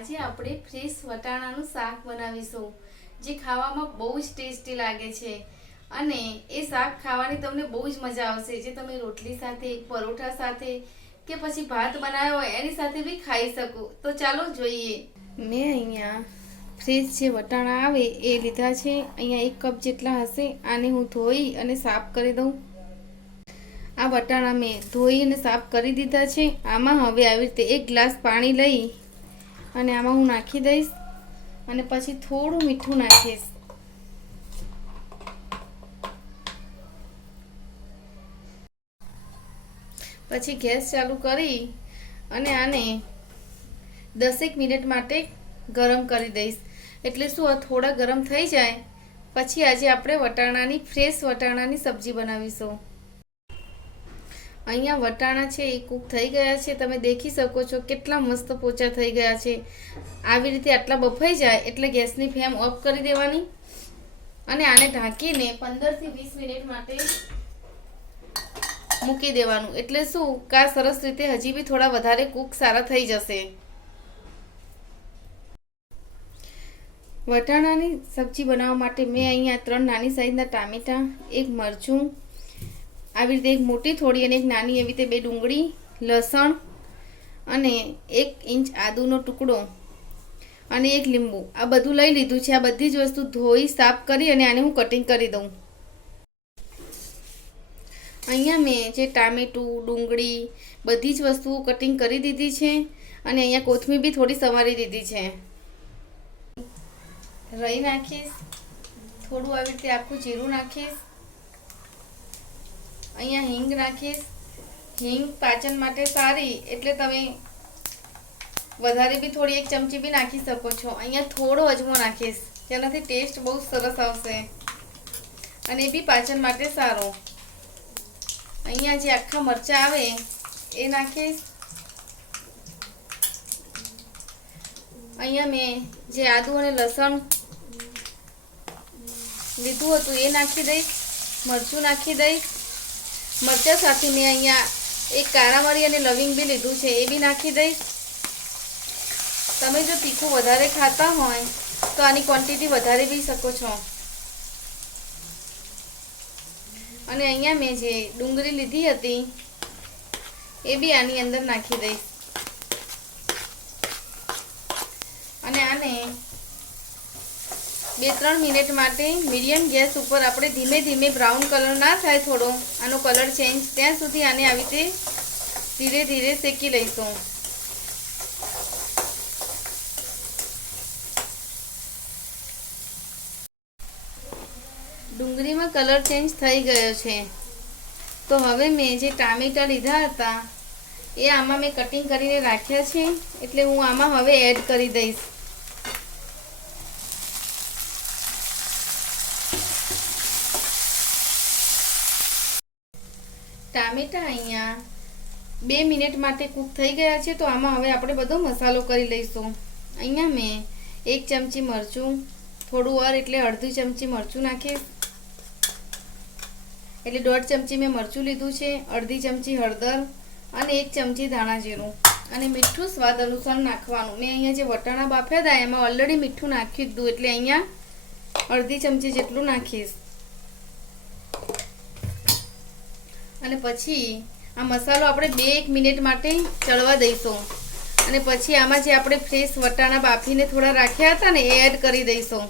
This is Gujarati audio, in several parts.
આજે આપણે ફ્રેશ વટાણાનું શાક બનાવીશું, જે ખાવામાં બહુ જ ટેસ્ટી લાગે છે. અને એ શાક ખાવાની તમને બહુ જ મજા આવશે, જે તમે રોટલી સાથે, પરોઠા સાથે કે પછી ભાત બનાવ્યો હોય, એની સાથે બી ખાઈ શકો. તો ચાલો જોઈએ. મેં અહીંયા ફ્રેશ જે વટાણા આવે એ લીધા છે. અહીંયા એક કપ જેટલા હશે, આને હું ધોઈ અને સાફ કરી દઉં. આ વટાણા મેં ધોઈ અને સાફ કરી દીધા છે. આમાં હવે આવી રીતે એક ગ્લાસ પાણી લઈ અને આમાં હું નાખી દઈશ અને પછી થોડું મીઠું નાખીશ. પછી ગેસ ચાલુ કરી અને આને દસેક મિનિટ માટે ગરમ કરી દઈશ. એટલે શું, આ થોડા ગરમ થઈ જાય. પછી આજે આપણે વટાણાની, ફ્રેશ વટાણાની સબ્જી બનાવીશું. અહીંયા વટાણા છે, એ કૂક થઈ ગયા છે. તમે દેખી શકો છો કેટલા મસ્ત પોચા થઈ ગયા છે. આવી રીતે આટલા બફાઈ જાય એટલે ગેસની ફ્લેમ ઓફ કરી દેવાની. અને આને ઢાંકીને પંદરથી વીસ મિનિટ માટે મૂકી દેવાનું. એટલે શું? કા સરસ રીતે હજી બી થોડા વધારે કૂક સારા થઈ જશે. વટાણાની સબ્જી બનાવવા માટે મેં અહીંયા ત્રણ નાની સાઈઝના ટામેટાં, એક મરચું આવી રીતે એક મોટી થોડી અને એક નાની એવી રીતે બે ડુંગળી, લસણ અને એક ઇંચ આદુનો ટુકડો અને એક લીંબુ. આ બધું લઈ લીધું છે. આ બધી જ વસ્તુ ધોઈ, સાફ કરી અને આને હું કટિંગ કરી દઉં. અહીંયા મેં જે ટામેટું, ડુંગળી બધી જ વસ્તુઓ કટિંગ કરી દીધી છે અને અહીંયા કોથમીર બી થોડી સમારી દીધી છે. રહી નાખીશ. થોડું આવી રીતે આખું જીરું નાખીશ. અહીંયા હિંગ નાખીશ. હિંગ પાચન માટે સારી, એટલે તમે વધારે બી થોડી એક ચમચી બી નાખી શકો છો. અહીંયા થોડો અજમો નાખીશ. જેનાથી ટેસ્ટ બહુ સરસ આવશે. અને એ બી પાચન માટે સારો. અહીંયા જે આખા મરચાં આવે, એ નાખીશ. અહીંયા મેં જે આદુ અને લસણ લીધું હતું, એ નાખી દઈશ. મરચું નાખી દઈશ. મરચાં સાથે મેં અહીંયા એક કાળા મરી અને લવિંગ બી લીધું છે, એ બી નાખી દઈશ. તમે જો તીખું વધારે ખાતા હોય, તો આની ક્વોન્ટિટી વધારે બી શકો છો. અને અહીંયા મેં જે ડુંગળી લીધી હતી, એ બી આની અંદર નાખી દઈશ અને આને બે ત્રણ મિનિટ માટે મીડિયમ ગેસ ઉપર આપણે ધીમે ધીમે બ્રાઉન કલર ના થાય થોડો, આનો કલર ચેન્જ ત્યાં સુધી આને આવી રીતે ધીરે ધીરે શેકી લઈશું. ડુંગળીમાં કલર ચેન્જ થઈ ગયો છે. તો હવે મેં જે ટામેટા લીધા હતા, એ આમાં મેં કટિંગ કરીને રાખ્યા છે, એટલે હું આમાં હવે એડ કરી દઈશ. ટામેટા અહીંયા બે મિનિટ માટે કૂક થઈ ગયા છે, તો આમાં હવે આપણે બધો મસાલો કરી લઈશું. અહીંયા મેં એક ચમચી મરચું, થોડું અર એટલે અડધી ચમચી મરચું નાખીશ. એટલે દોઢ ચમચી મેં મરચું લીધું છે, અડધી ચમચી હળદર અને એક ચમચી ધાણા જીરું. અને મીઠું સ્વાદ અનુસાર નાખવાનું. મેં અહીંયા જે વટાણા બાફ્યા હતા, એમાં ઓલરેડી મીઠું નાખી દીધું, એટલે અહીંયા અડધી ચમચી જેટલું નાખીશ. અને પછી આ મસાલો આપણે બે એક મિનિટ માટે ચડવા દઈશું. અને પછી આમાં જે આપણે ફ્રેશ વટાણા બાફીને થોડા રાખ્યા હતા ને એ એડ કરી દઈશું.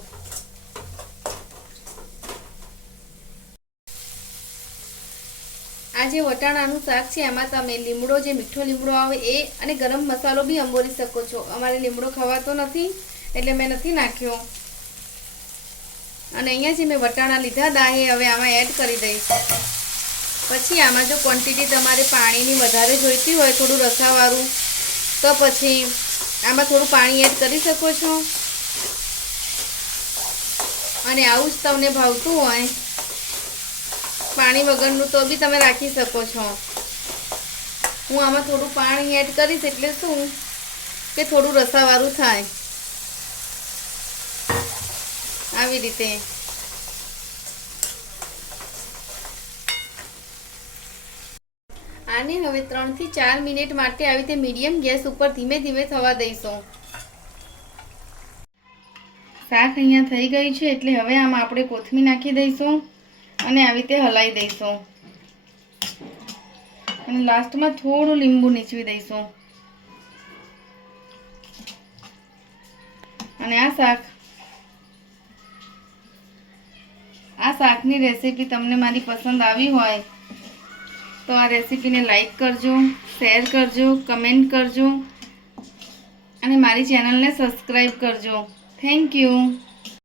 આ જે વટાણાનું શાક છે, એમાં તમે લીમડો, જે મીઠો લીમડો આવે એ અને ગરમ મસાલો બી અંબોરી શકો છો. અમારે લીમડો ખવાતો નથી, એટલે મેં નથી નાખ્યો. અને અહીંયા જે મેં વટાણા લીધા હતા, એ હવે આમાં એડ કરી દઈશ. પછી આમાં જો ક્વોન્ટિટી તમારે પાણીની વધારે જોઈતી હોય, થોડું રસાવાળું, તો પછી આમાં થોડું પાણી એડ કરી શકો છો. અને આવું જ તમને ભાવતું હોય, પાણી વગરનું તો બી તમે રાખી શકો છો. હું આમાં થોડું પાણી એડ કરીશ એટલે શું? કે થોડું રસાવાળું થાય. આવી રીતે. આને હવે ત્રણથી ચાર મિનિટ માટે આવી રીતે મીડિયમ ગેસ ઉપર ધીમે ધીમે થવા દઈશું. શાક અહીંયા થઈ ગયું છે એટલે હવે આમાં આપણે કોથમીર નાખી દઈશું અને આવી રીતે હલાવી દઈશું. અને લાસ્ટમાં થોડું લીંબુ નીચવી દઈશું. અને આ શાક, આ શાકની રેસીપી તમને મારી પસંદ આવી હોય તો આ રેસીપીને લાઇક કરજો, શેર કરજો, કમેન્ટ કરજો અને મારી ચેનલને સબસ્ક્રાઈબ કરજો. Thank you.